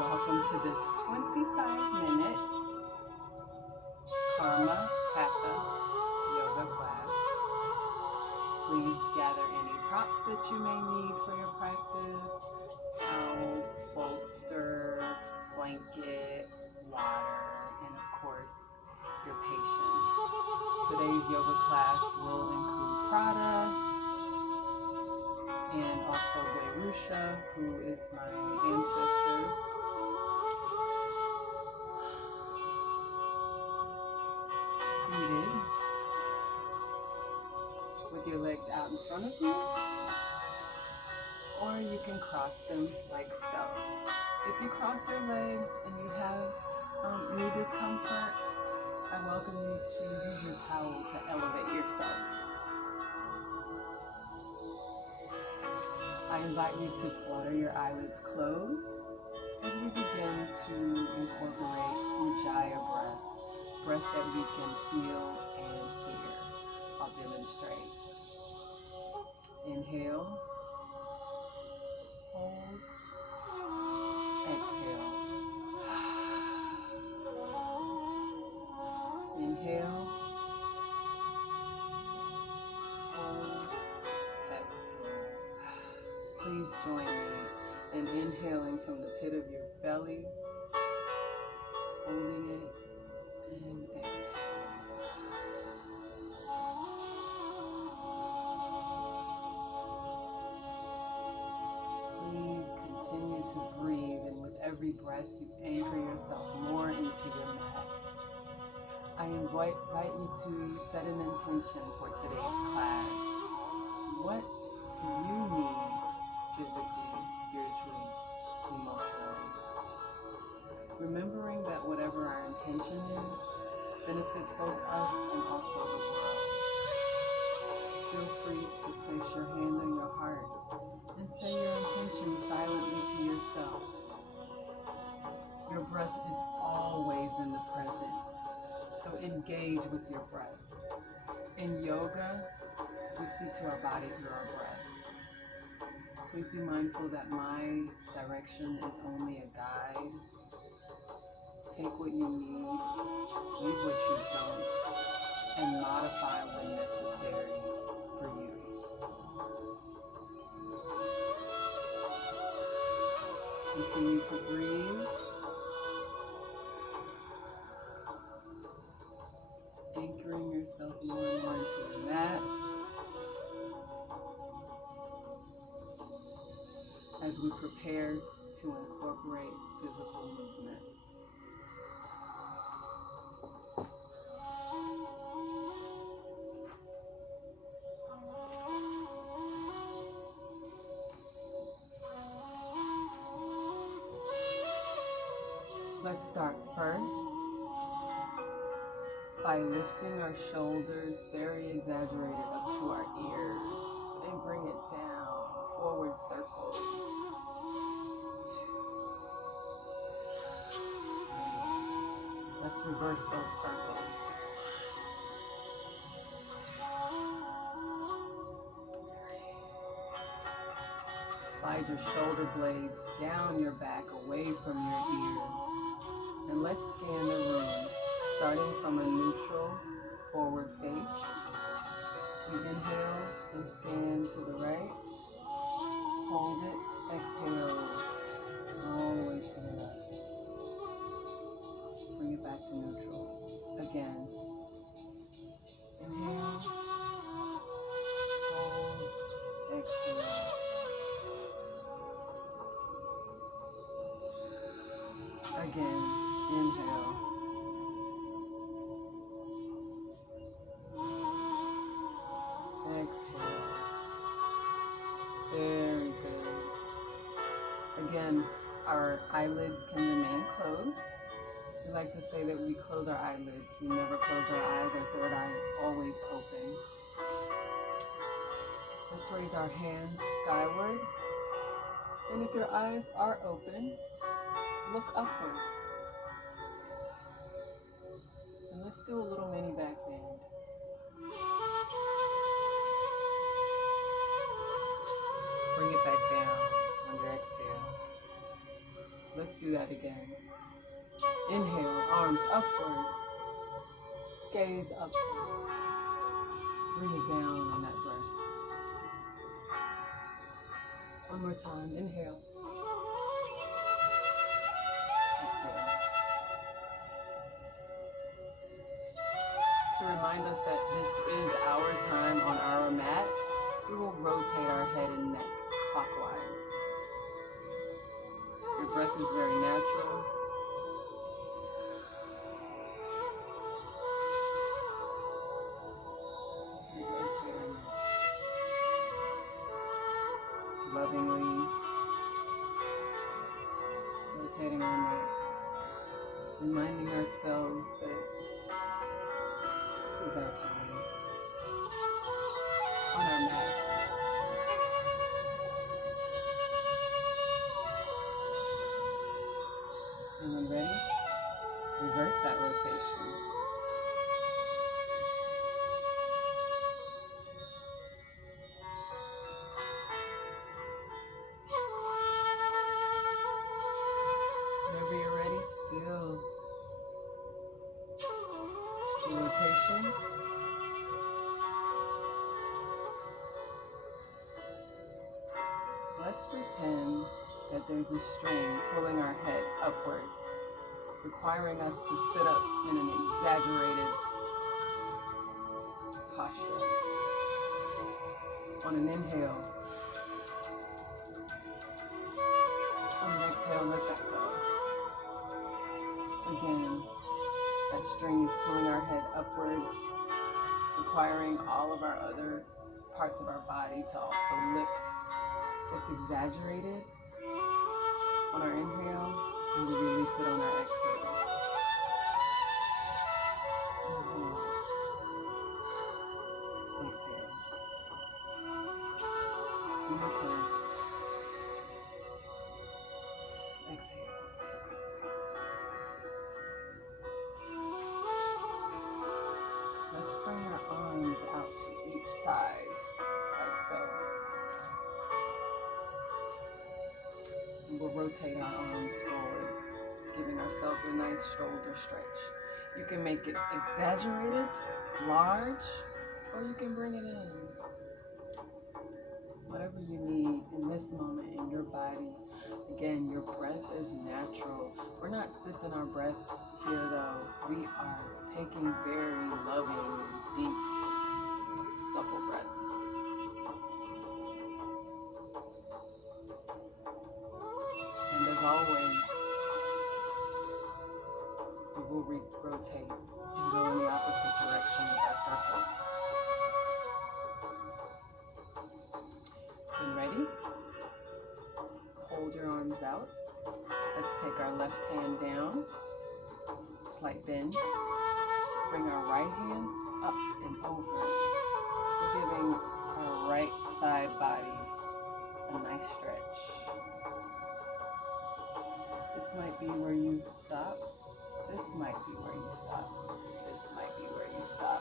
welcome to this 25-minute Karma Hatha yoga class. Please gather any props that you may need for your practice: towel, bolster, blanket, water, and of course, your patience. Today's yoga class will include Prada and also Glerusha, who is my ancestor. Seated with your legs out in front of you, or you can cross them like so. If you cross your legs and you have knee discomfort, I welcome you to use your towel to elevate yourself. I invite you to flutter your eyelids closed as we begin to incorporate Ujjayi breath that we can feel and hear. I'll demonstrate. Inhale, hold, exhale. Inhale, hold, exhale. Please join me in inhaling from the pit of your belly, holding it, and exhale. Please continue to breathe, and with every breath you anchor yourself more into your mat. I invite you to set an intention for today's class. What do you need physically, spiritually, emotionally? Remembering that whatever our intention is benefits both us and also the world. Feel free to place your hand on your heart and say your intention silently to yourself. Your breath is always in the present, so engage with your breath. In yoga, we speak to our body through our breath. Please be mindful that my direction is only a guide. Take what you need, leave what you don't, and modify when necessary for you. Continue to breathe. Anchoring yourself more and more into the mat as we prepare to incorporate physical movement. Let's start first by lifting our shoulders, very exaggerated, up to our ears, and bring it down, forward circles. 2, 3. Let's reverse those circles. 2, 3. Slide your shoulder blades down your back, away from your ears. And let's scan the room, starting from a neutral forward face. We inhale and scan to the right. Hold it, exhale, all the way to the left. Bring it back to neutral. Again. Inhale, hold, exhale. Again, inhale. Exhale. Very good. Again, our eyelids can remain closed. We like to say that we close our eyelids. We never close our eyes. Our third eye always open. Let's raise our hands skyward. And if your eyes are open, look upward. And let's do a little mini back bend. Bring it back down on your exhale. Let's do that again. Inhale, arms upward. Gaze upward. Bring it down on that breath. One more time. Inhale. Exhale. To remind us that this is our time on our mat, we will rotate our head and neck clockwise. Your breath is very natural. As we rotate our neck. Lovingly rotating our neck. Reminding ourselves that this is our time on our mat. And when ready, reverse that rotation. Whenever you're ready, still the rotations. Let's pretend that there's a string pulling our head upward, requiring us to sit up in an exaggerated posture. On an inhale, on an exhale, let that go. Again, that string is pulling our head upward, requiring all of our other parts of our body to also lift. It's exaggerated on our inhale, and we release it on our exhale. Inhale. Exhale. One more time. Exhale. Let's bring our arms out to each side, like so. We'll rotate our arms forward, giving ourselves a nice shoulder stretch. You can make it exaggerated, large, or you can bring it in. Whatever you need in this moment in your body. Again, your breath is natural. We're not sipping our breath here though. We are taking very loving, deep, supple breaths. And as always, we will rotate and go in the opposite direction with our circles. When ready, hold your arms out. Let's take our left hand down, slight bend. Bring our right hand up and over. We're giving our right side body a nice stretch. This might be where you stop. This might be where you stop. This might be where you stop.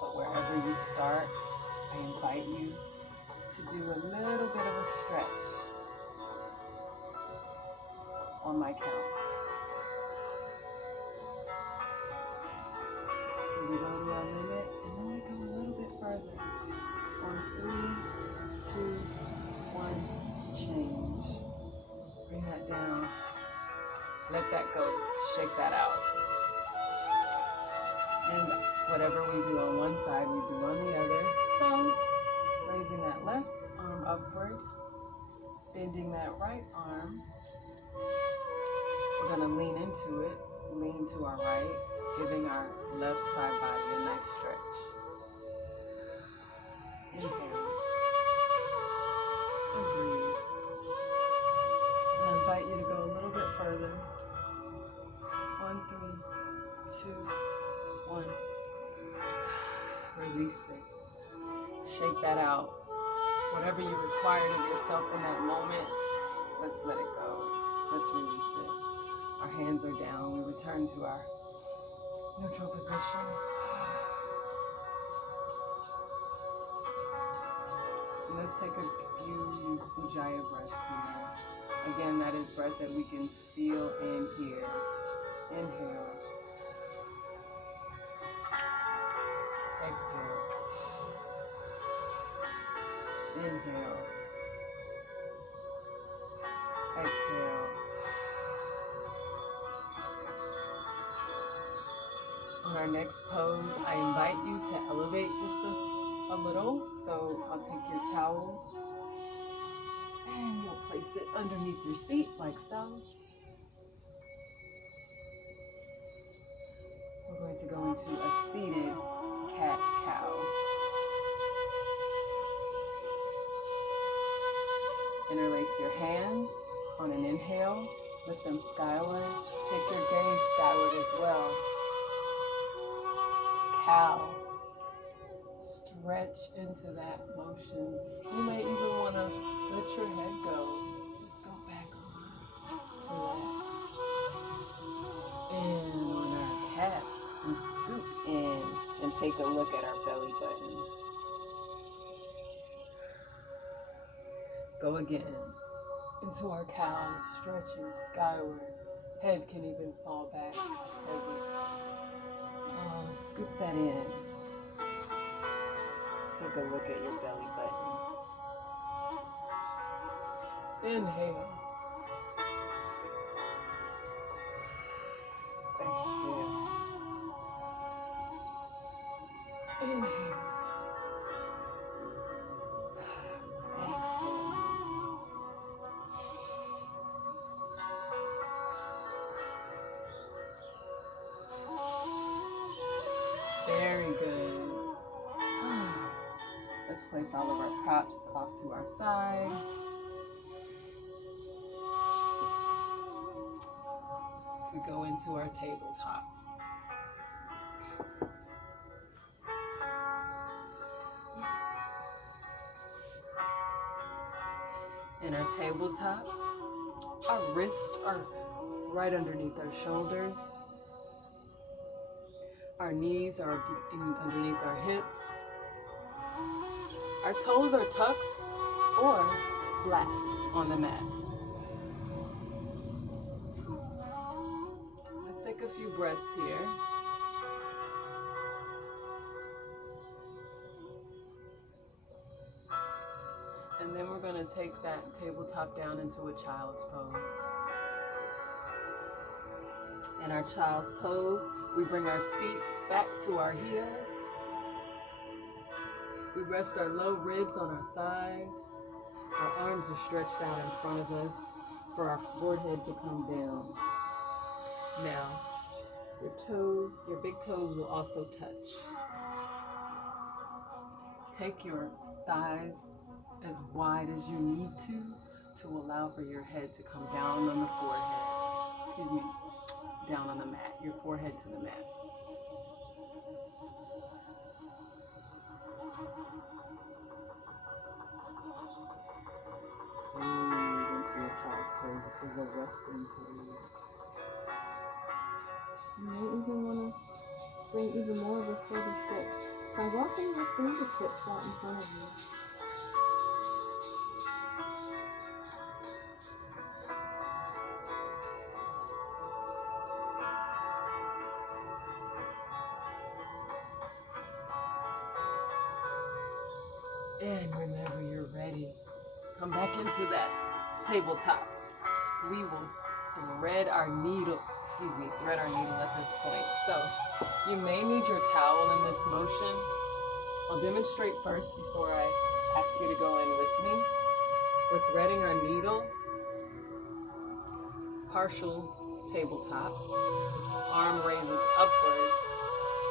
But wherever you start, I invite you to do a little bit of a stretch on my count. So we go to our limit and then we go a little bit further. On 3, 2, 1, change. Bring that down. Let that go. Shake that out. And whatever we do on one side, we do on the other. So, raising that left arm upward, bending that right arm. We're going to lean into it, lean to our right, giving our left side body a nice stretch. Inhale. And breathe. And I invite you to go a little bit further. 1, 3, 2, 1. Release it. Shake that out. Whatever you required of yourself in that moment, let's let it go. Let's release it. Our hands are down. We return to our neutral position. And let's take a few Ujjayi breaths here. Again, that is breath that we can feel and hear. Inhale. Exhale. Inhale. Exhale. On our next pose, I invite you to elevate just a little. So I'll take your towel and you'll place it underneath your seat like so. We're going to go into a seated cat-cow. Interlace your hands on an inhale, lift them skyward. Take your gaze skyward as well. Cow. Stretch into that motion. You may even want to let your head go. Just go back on. Relax. And on our cat, we scoop in and take a look at our belly button. Go again. Into our cow, stretching skyward. Head can even fall back heavy. Oh, scoop that in. Take a look at your belly button. Inhale. Exhale. Inhale. Exhale. Very good. Let's place all of our props off to our side. As we go into our tabletop. In our tabletop, our wrists are right underneath our shoulders. Our knees are underneath our hips. Our toes are tucked or flat on the mat. Let's take a few breaths here. And then we're going to take that tabletop down into a child's pose. In our child's pose, we bring our seat back to our heels. We rest our low ribs on our thighs. Our arms are stretched out in front of us for our forehead to come down. Now, your big toes will also touch. Take your thighs as wide as you need to allow for your head to come down on the forehead. Down on the mat, your forehead to the mat. Into your child's pose. This is a resting pose. You may even want to bring even more of a shoulder stretch by walking your fingertips out in front of you. And whenever you're ready, come back into that tabletop. We will thread our needle at this point. So you may need your towel in this motion. I'll demonstrate first before I ask you to go in with me. We're threading our needle, partial tabletop. This arm raises upward.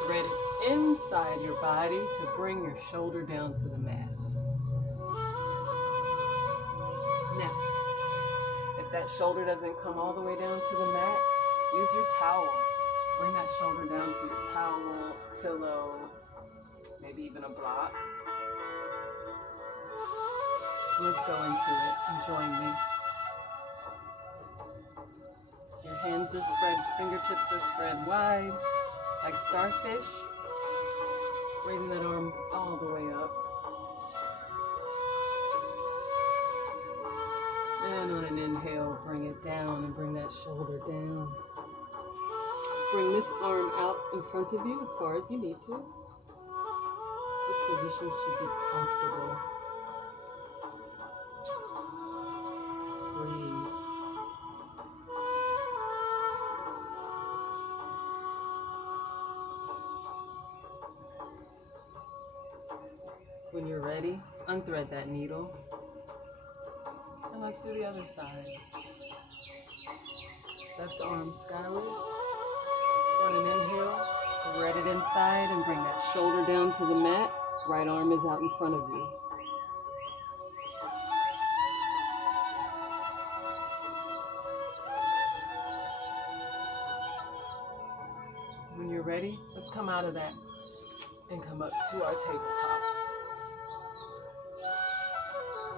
Thread it inside your body to bring your shoulder down to the mat. Now, if that shoulder doesn't come all the way down to the mat, use your towel. Bring that shoulder down to your towel, pillow, maybe even a block. Let's go into it and join me. Your hands are spread, fingertips are spread wide, like starfish. Raising that arm all the way up. And on an inhale, bring it down and bring that shoulder down. Bring this arm out in front of you as far as you need to. This position should be comfortable. Breathe. When you're ready, unthread that needle. And let's do the other side. Left arm skyward. On an inhale, thread it inside and bring that shoulder down to the mat. Right arm is out in front of you. When you're ready, let's come out of that and come up to our tabletop.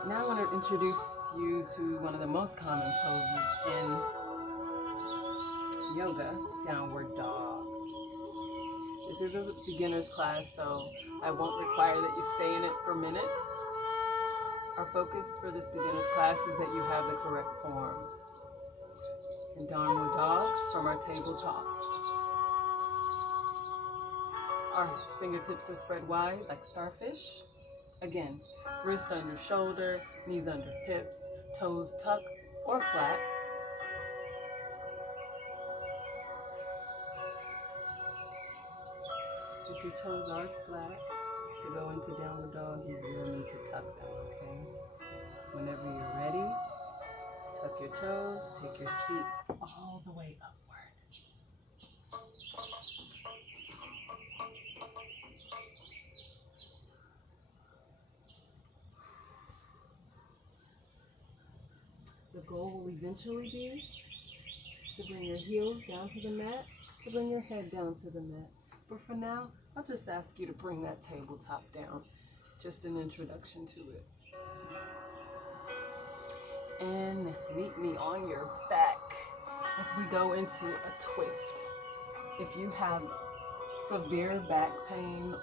Now I want to introduce you to one of the most common poses in yoga, downward dog. This is a beginner's class, so I won't require that you stay in it for minutes. Our focus for this beginner's class is that you have the correct form. In downward dog, from our tabletop. Our fingertips are spread wide like starfish. Again, wrist under shoulder, knees under hips, toes tucked or flat. If your toes are flat, to go into downward dog, you will need to tuck them, okay? Whenever you're ready, tuck your toes, take your seat all the way upward. The goal will eventually be to bring your heels down to the mat, to bring your head down to the mat. But for now, I'll just ask you to bring that tabletop down. Just an introduction to it. And meet me on your back as we go into a twist. If you have severe back pain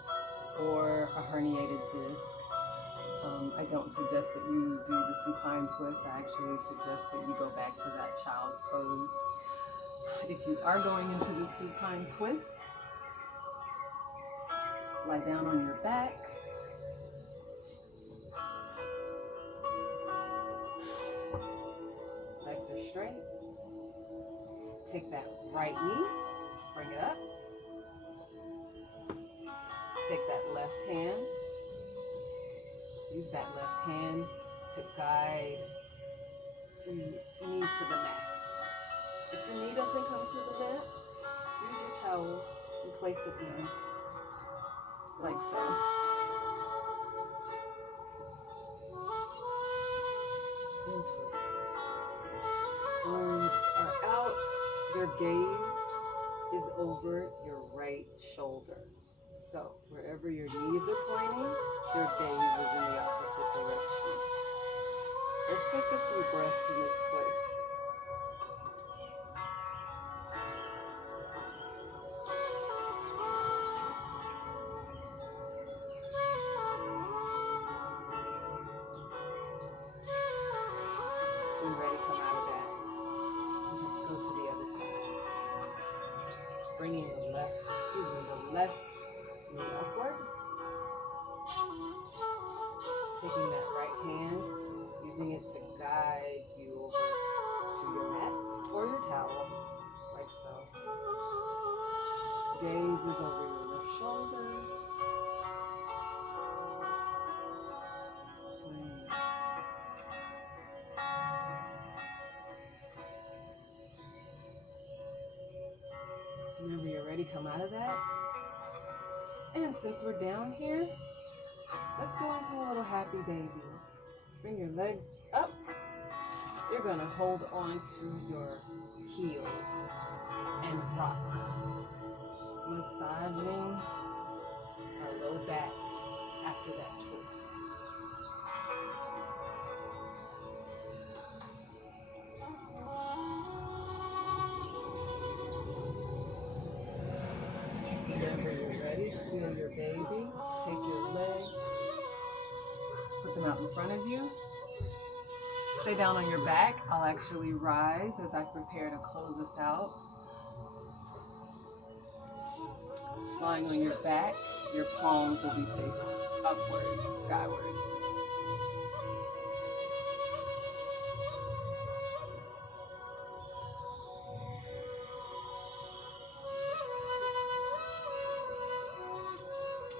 or a herniated disc, I don't suggest that you do the supine twist. I actually suggest that you go back to that child's pose. If you are going into the supine twist, lie down on your back. Legs are straight. Take that right knee, bring it up. Take that left hand. Use that left hand to guide the knee to the mat. If your knee doesn't come to the mat, use your towel and place it there, like so. And twist. Arms are out. Your gaze is over your right shoulder. So, wherever your knees are pointing, your gaze is in the opposite direction. Let's take a few breaths in this twist. When ready, come out of that. And let's go to the other side. Bringing the left knee upward. Taking that right hand, using it to guide you over to your mat or your towel, like so. Gaze is over your left shoulder. Whenever you're ready, come out of that. And since we're down here, let's go into a little happy baby. Bring your legs up. You're gonna hold on to your heels and rock. Massaging our low back after that twist. Whenever you're ready, steal your baby. Take your legs, put them out in front of you. Stay down on your back. I'll actually rise as I prepare to close us out. Lying on your back, your palms will be faced upward, skyward.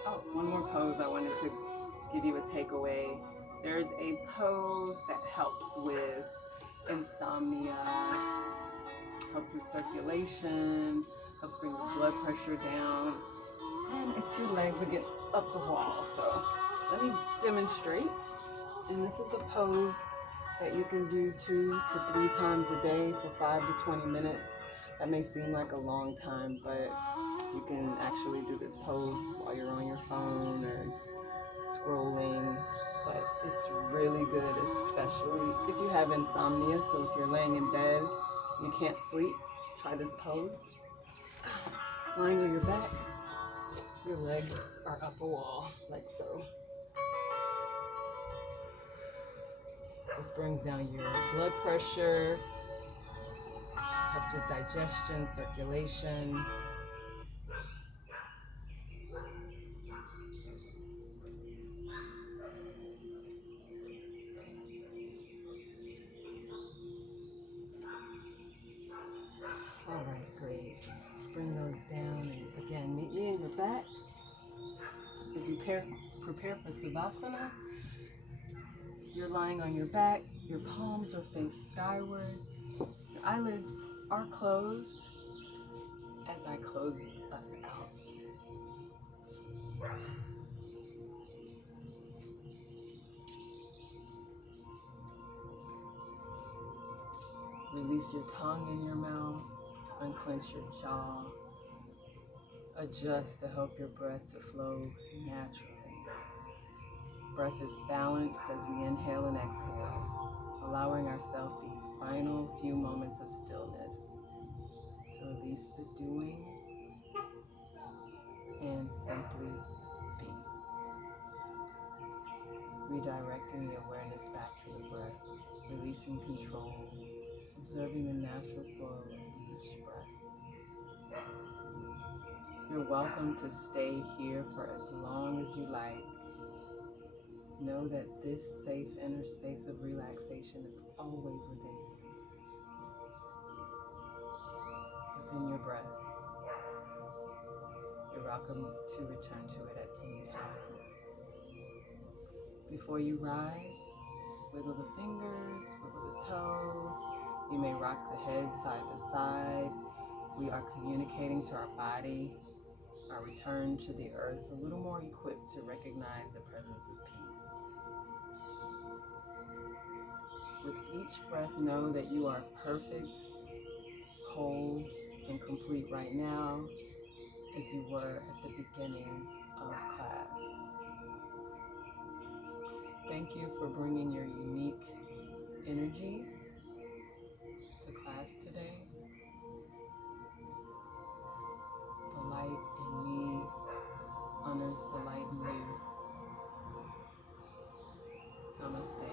Oh, one more pose I wanted to give you a takeaway. There's a pose that helps with insomnia, helps with circulation, helps bring the blood pressure down, and it's your legs against up the wall. So let me demonstrate. And this is a pose that you can do 2 to 3 times a day for 5 to 20 minutes. That may seem like a long time, but you can actually do this pose while you're on your phone or scrolling. But it's really good, especially if you have insomnia. So if you're laying in bed, you can't sleep, try this pose. Lying on your back, your legs are up a wall, like so. This brings down your blood pressure, helps with digestion, circulation. All right, great. Bring those down, and again, meet me in your back as you prepare for Savasana. You're lying on your back, your palms are faced skyward, your eyelids are closed as I close us out. Release your tongue in your mouth, unclench your jaw, adjust to help your breath to flow naturally. Breath is balanced as we inhale and exhale, allowing ourselves these final few moments of stillness to release the doing and simply be. Redirecting the awareness back to the breath, releasing control, observing the natural flow of each breath. You're welcome to stay here for as long as you like. Know that this safe inner space of relaxation is always within you, within your breath. You're welcome to return to it at any time. Before you rise, wiggle the fingers, wiggle the toes. You may rock the head side to side. We are communicating to our body, our return to the earth, a little more equipped to recognize the presence of peace. With each breath, know that you are perfect, whole, and complete right now, as you were at the beginning of class. Thank you for bringing your unique energy to class today. The light in me honors the light in you. Namaste.